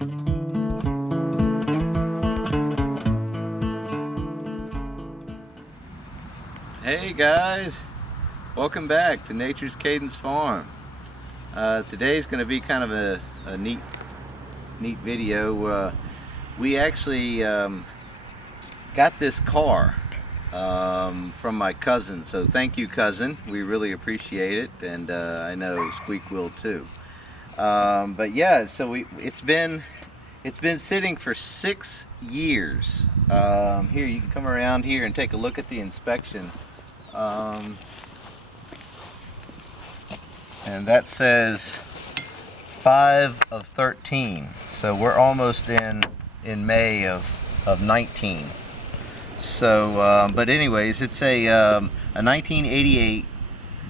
Hey guys, welcome back to Nature's Cadence Farm. Today's going to be kind of a neat video. We actually got this car from my cousin, so thank you, cousin. We really appreciate it, and I know Squeak will too. But yeah, so it's been sitting for 6 years. Here, you can come around here and take a look at the inspection. And that says 5 of 13, so we're almost in May of 19. So but anyways, it's a 1988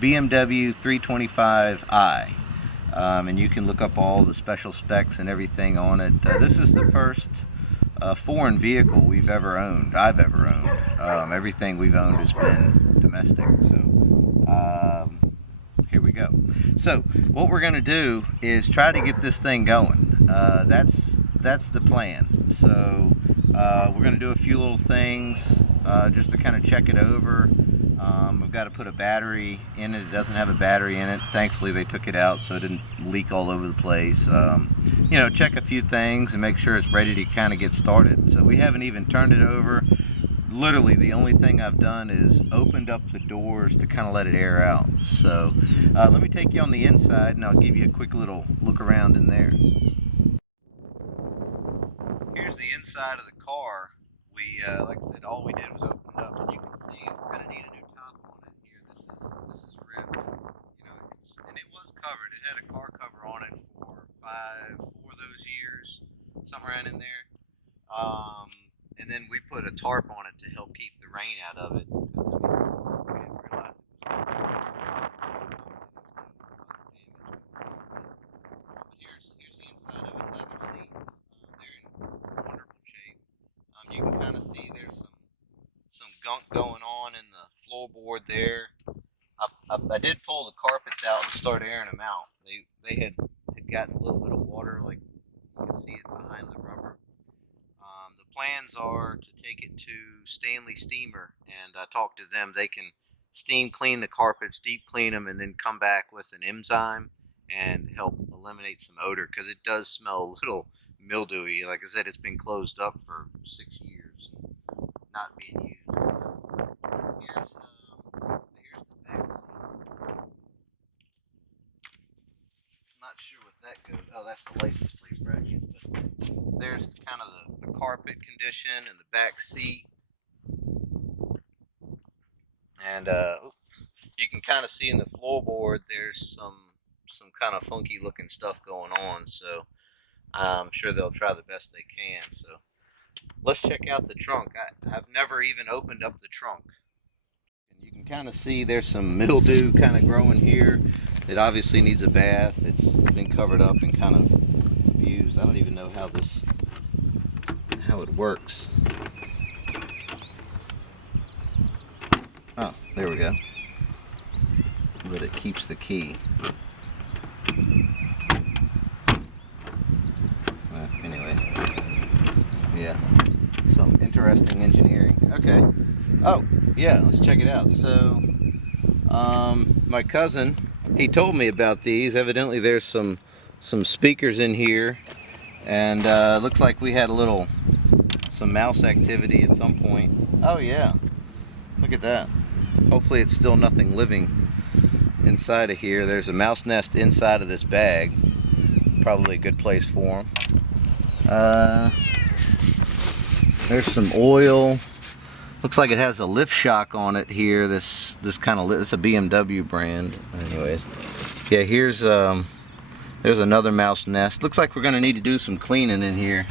BMW 325i, and you can look up all the special specs and everything on it. This is the first foreign vehicle I've ever owned. Everything we've owned has been domestic. So here we go. So what we're going to do is try to get this thing going. That's the plan. So we're going to do a few little things just to kind of check it over. We've got to put a battery in it. It doesn't have a battery in it. Thankfully they took it out so it didn't leak all over the place. You know, check a few things and make sure it's ready to kind of get started. So we haven't even turned it over. Literally the only thing I've done is opened up the doors to kind of let it air out. So let me take you on the inside and I'll give you a quick little look around in there. Here's the inside of the car. We like I said, all we did was open it up, and you can see it's going to need a new top on it here. This is ripped. You know, and it was covered. It had a car cover on it for 4 of those years, somewhere around in there. And then we put a tarp on it to help keep the rain out of it. We didn't realize it was but here's the inside of it. Leather seats. They're in wonderful shape. You can kind of see there's some gunk going on in the floorboard there. I did pull the carpets out and start airing them out. They had gotten a little bit of water, like you can see it behind the rubber. The plans are to take it to Stanley Steamer and talk to them. They can steam clean the carpets, deep clean them, and then come back with an enzyme and help eliminate some odor, because it does smell a little mildewy. Like I said, it's been closed up for 6 years, not being used. Here's the back seat. Not sure what that goes. Oh, that's the license plate bracket. But there's kind of the carpet condition and the back seat, and you can kind of see in the floorboard there's some kind of funky looking stuff going on. So I'm sure they'll try the best they can. So let's check out the trunk. I've never even opened up the trunk. And you can kind of see there's some mildew kind of growing here. It obviously needs a bath. It's been covered up and kind of used. I don't even know how it works. Oh, there we go. But it keeps the key. Anyway, yeah, some interesting engineering. Okay. Oh, yeah, let's check it out. So, my cousin, he told me about these. Evidently, there's some speakers in here, and looks like we had some mouse activity at some point. Oh yeah, look at that. Hopefully, it's still nothing living inside of here. There's a mouse nest inside of this bag. Probably a good place for them. There's some oil. Looks like it has a lift shock on it here. This kind of it's a BMW brand. Anyways, yeah. There's another mouse nest. Looks like we're going to need to do some cleaning in here.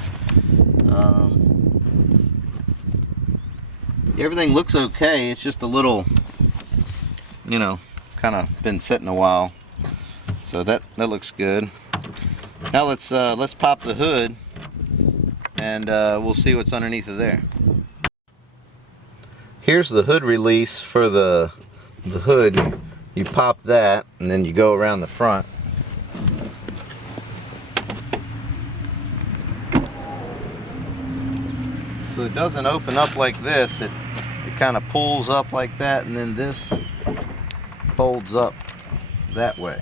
Everything looks okay. It's just a little, you know, kind of been sitting a while. So that looks good. Now let's pop the hood, and we'll see what's underneath of there. Here's the hood release for the hood. You pop that, and then you go around the front. So it doesn't open up like this. It kind of pulls up like that, and then this folds up that way.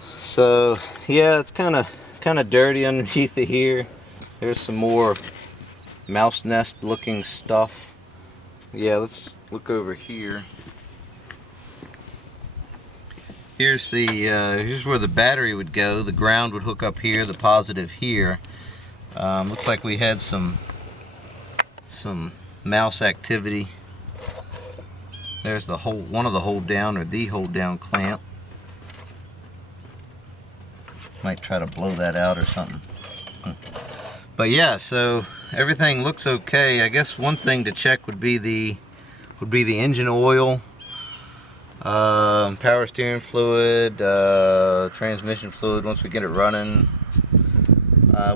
So yeah, it's kind of dirty underneath of here. There's some more mouse nest looking stuff. Yeah, let's look over here. Here's where the battery would go. The ground would hook up here, the positive here. Looks like we had some mouse activity. There's the one of the hold down, or the hold down clamp. Might try to blow that out or something. But yeah, so everything looks okay. I guess one thing to check would be the engine oil, power steering fluid, transmission fluid once we get it running.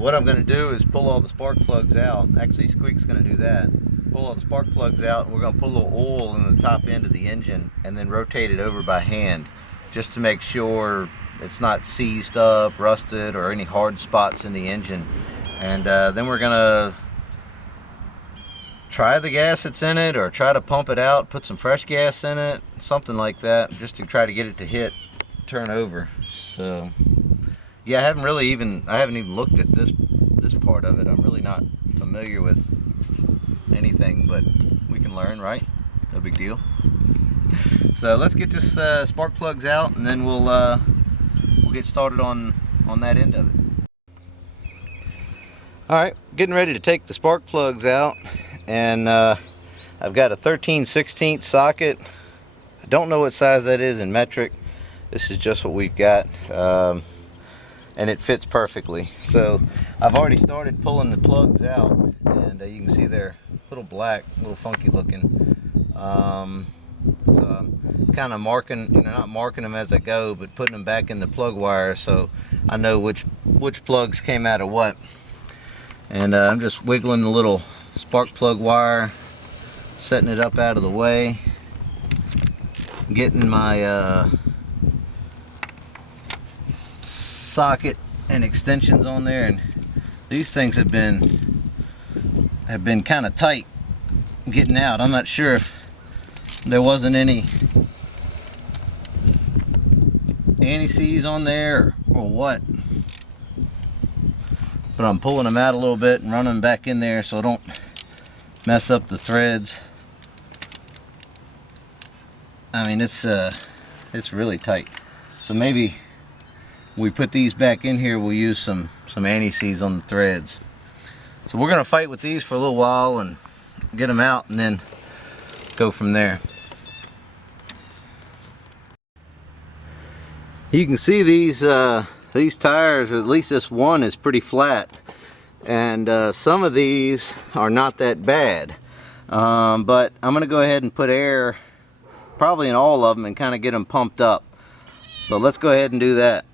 What I'm going to do is pull all the spark plugs out. Actually, Squeak's going to do that. Pull all the spark plugs out, and we're going to put a little oil in the top end of the engine and then rotate it over by hand just to make sure it's not seized up, rusted, or any hard spots in the engine. And then we're going to try the gas that's in it, or try to pump it out, put some fresh gas in it, something like that, just to try to get it to turn over. So yeah, I haven't even looked at this part of it. I'm really not familiar with anything, but we can learn, right? No big deal. So let's get this spark plugs out, and then we'll get started on that end of it. Alright, getting ready to take the spark plugs out, and I've got a 13/16 socket. I don't know what size that is in metric. This is just what we've got, and it fits perfectly. So I've already started pulling the plugs out, and you can see they're a little black, a little funky looking. So I'm kind of marking, not marking them as I go, but putting them back in the plug wire so I know which plugs came out of what. And I'm just wiggling the little spark plug wire, setting it up out of the way, getting my socket and extensions on there. And these things have been kind of tight getting out. I'm not sure if there wasn't any anti-seize on there or what, but I'm pulling them out a little bit and running them back in there so I don't mess up the threads. I mean, it's really tight. So maybe we put these back in here, we'll use some anti-seize on the threads. So we're gonna fight with these for a little while and get them out, and then go from there. You can see these tires, or at least this one, is pretty flat, and some of these are not that bad, but I'm gonna go ahead and put air probably in all of them and kind of get them pumped up. So let's go ahead and do that.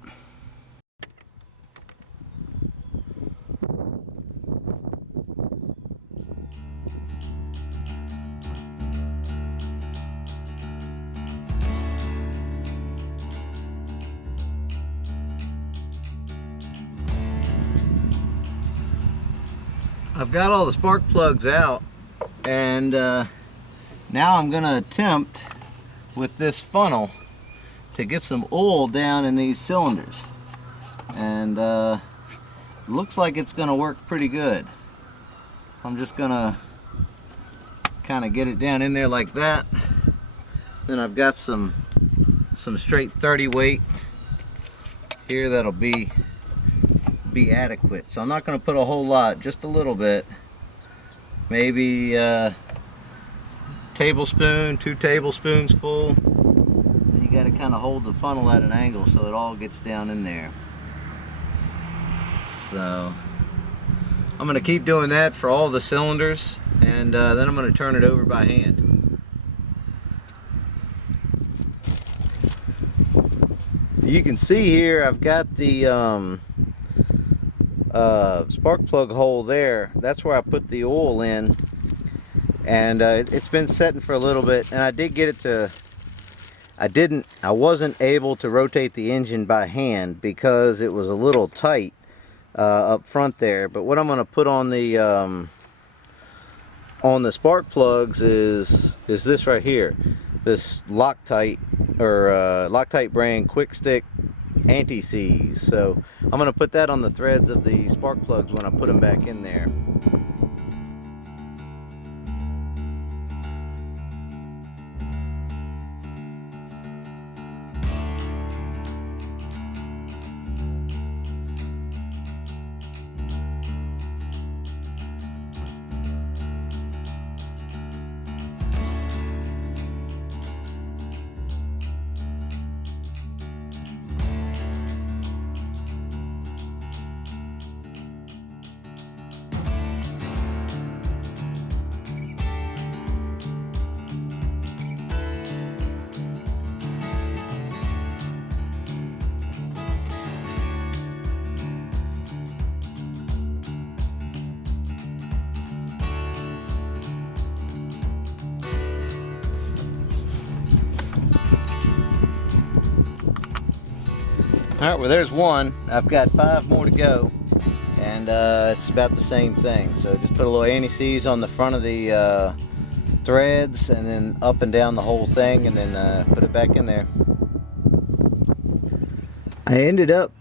I've got all the spark plugs out, and now I'm going to attempt with this funnel to get some oil down in these cylinders, and looks like it's going to work pretty good. I'm just going to kind of get it down in there like that. Then I've got some straight 30 weight here that'll be adequate. So I'm not going to put a whole lot, just a little bit, maybe tablespoon, 2 tablespoons full. And you got to kind of hold the funnel at an angle so it all gets down in there. So I'm going to keep doing that for all the cylinders, and then I'm going to turn it over by hand. You can see here I've got the spark plug hole there. That's where I put the oil in, and it's been setting for a little bit, and I did get it to, I wasn't able to rotate the engine by hand because it was a little tight, up front there. But what I'm going to put on the spark plugs is this right here, this Loctite or Loctite brand quick stick anti-seize. So I'm going to put that on the threads of the spark plugs when I put them back in there. Alright, well there's one. I've got 5 more to go, and it's about the same thing. So just put a little anti-seize on the front of the threads, and then up and down the whole thing, and then put it back in there. I ended up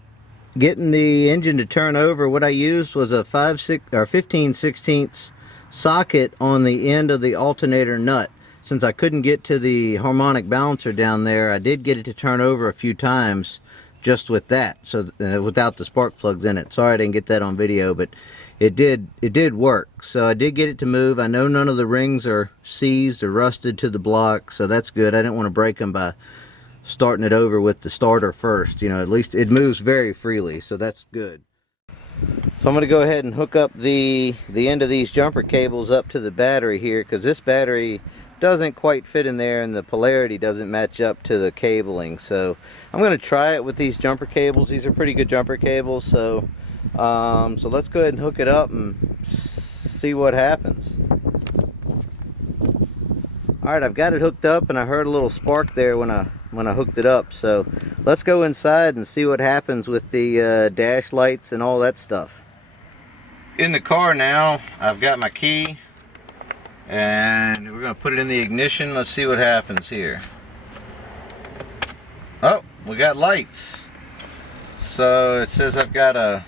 getting the engine to turn over. What I used was a 15/16 socket on the end of the alternator nut. Since I couldn't get to the harmonic balancer down there, I did get it to turn over a few times just with that, so without the spark plugs in it. Sorry I didn't get that on video, but it did work. So I did get it to move. I know none of the rings are seized or rusted to the block, so that's good. I didn't want to break them by starting it over with the starter first. You know, at least it moves very freely, so that's good. So I'm going to go ahead and hook up the end of these jumper cables up to the battery here, because this battery doesn't quite fit in there and the polarity doesn't match up to the cabling. So I'm going to try it with these jumper cables. These are pretty good jumper cables, so so let's go ahead and hook it up and see what happens. Alright, I've got it hooked up, and I heard a little spark there when I hooked it up. So let's go inside and see what happens with the dash lights and all that stuff. In the car now, I've got my key, and we're going to put it in the ignition. Let's see what happens here. Oh, we got lights. So it says I've got a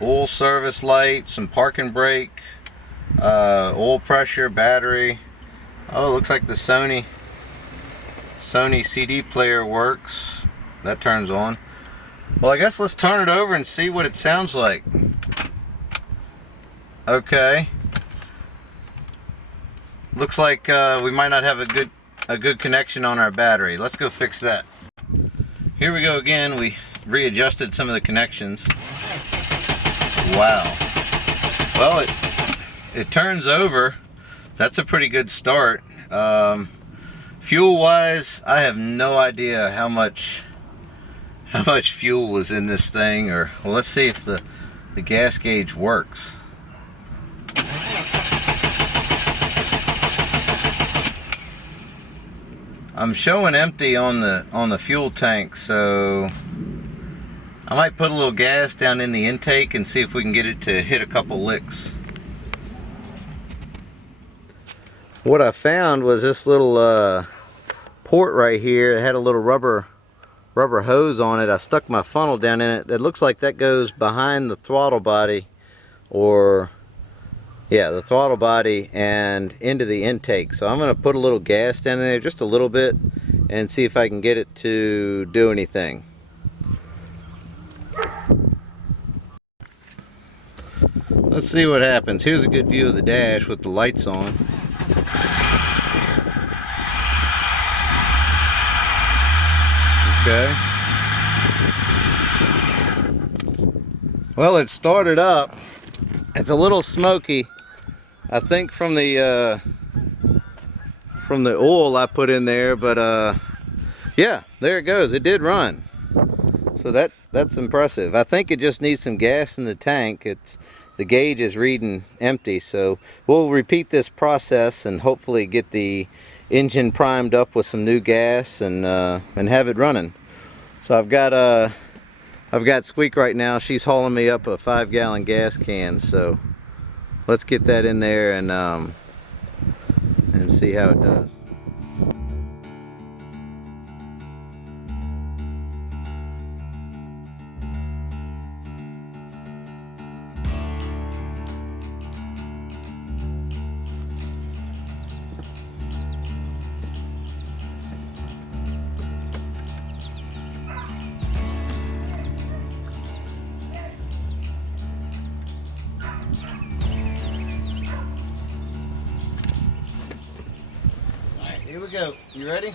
oil service light, some parking brake, oil pressure, battery. Oh, it looks like the Sony CD player works. That turns on. Well, I guess let's turn it over and see what it sounds like. Okay. Looks like we might not have a good connection on our battery. Let's go fix that. Here we go again. We readjusted some of the connections. Wow. Well, it turns over. That's a pretty good start. Fuel wise, I have no idea how much fuel is in this thing, or well, let's see if the gas gauge works. I'm showing empty on the fuel tank, so I might put a little gas down in the intake and see if we can get it to hit a couple licks. What I found was this little port right here. It had a little rubber hose on it. I stuck my funnel down in it. It looks like that goes behind the throttle body, or yeah, the throttle body, and into the intake. So I'm going to put a little gas down in there, just a little bit, and see if I can get it to do anything. Let's see what happens. Here's a good view of the dash with the lights on. Okay. Well, it started up. It's a little smoky, I think, from the oil I put in there, but yeah, there it goes. It did run. So that's impressive. I think it just needs some gas in the tank. The gauge is reading empty, so we'll repeat this process and hopefully get the engine primed up with some new gas and have it running. So I've got I've got Squeak right now. She's hauling me up a 5-gallon gas can, so let's get that in there and see how it does. Here we go. You ready?